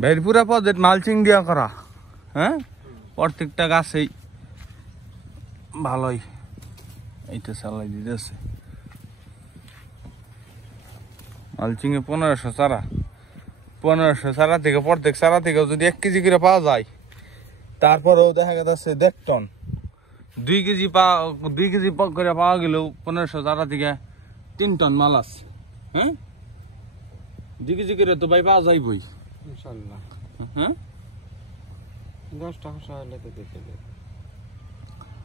ভাইয়ের পুরা পদের মালচিং দিয়া করা, হ্যাঁ প্রত্যেকটা গাছেই ভালোই এইটা চালাই দিতেছে। মালচিং এ 1500 চারা, 1500 চারা থেকে প্রত্যেক চারা থেকে যদি 1 কেজি করে পাওয়া যায়, তারপরেও দেখা যাচ্ছে 1.5 টন, 2 কেজি করে পাওয়া গেলেও 1500 চারা থেকে 3 টন মাল আছে। হ্যাঁ 2 কেজি করে তো ভাই পাওয়া যাইবই ইনশাআল্লাহ। হ্যাঁ 10 টাকা হলে তো দেখে দেব,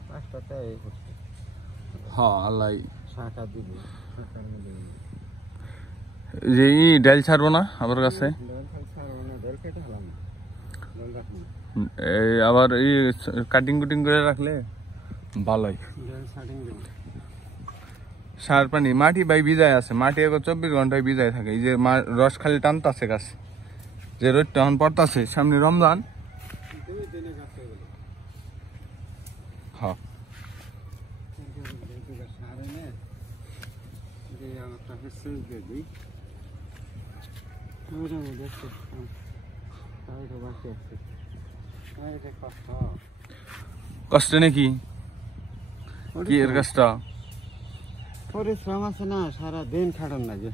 5 টাকা এই করতে। হ্যাঁ আল্লাহ শাখা দিবি, শাখার মধ্যে যে ডাল ছাড়বো না আমার কাছে, এই আবার এই কাটিং কুটিং করে রাখলে ভালোই। সার পানি মাটি ভাই ভিজায় আছে, মাটি এখন 24 ঘন্টায় ভিজায় থাকে। এই যে রস খালি টানতাছে গাছ, যে রোদ তখন পড়তাছে, সামনে রমজান। হ্যাঁ কষ্ট নাকি কি এর কষ্ট? পরিশ্রম আছে না, সারাদিন খাটান লাগে।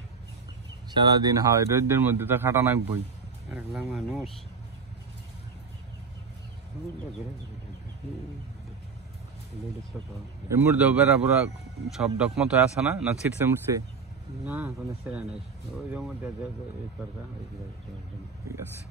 সারাদিন হয় রোদের মধ্যে তো খাটা নাকবই। একলা মানুষ মুর্দা বেড়া পুরা সব ডকমত হয়ে আসে না ছিটছে মুড়ছে না, কোনো সেরা নেই। ওই জমা দিয়ে ঠিক আছে।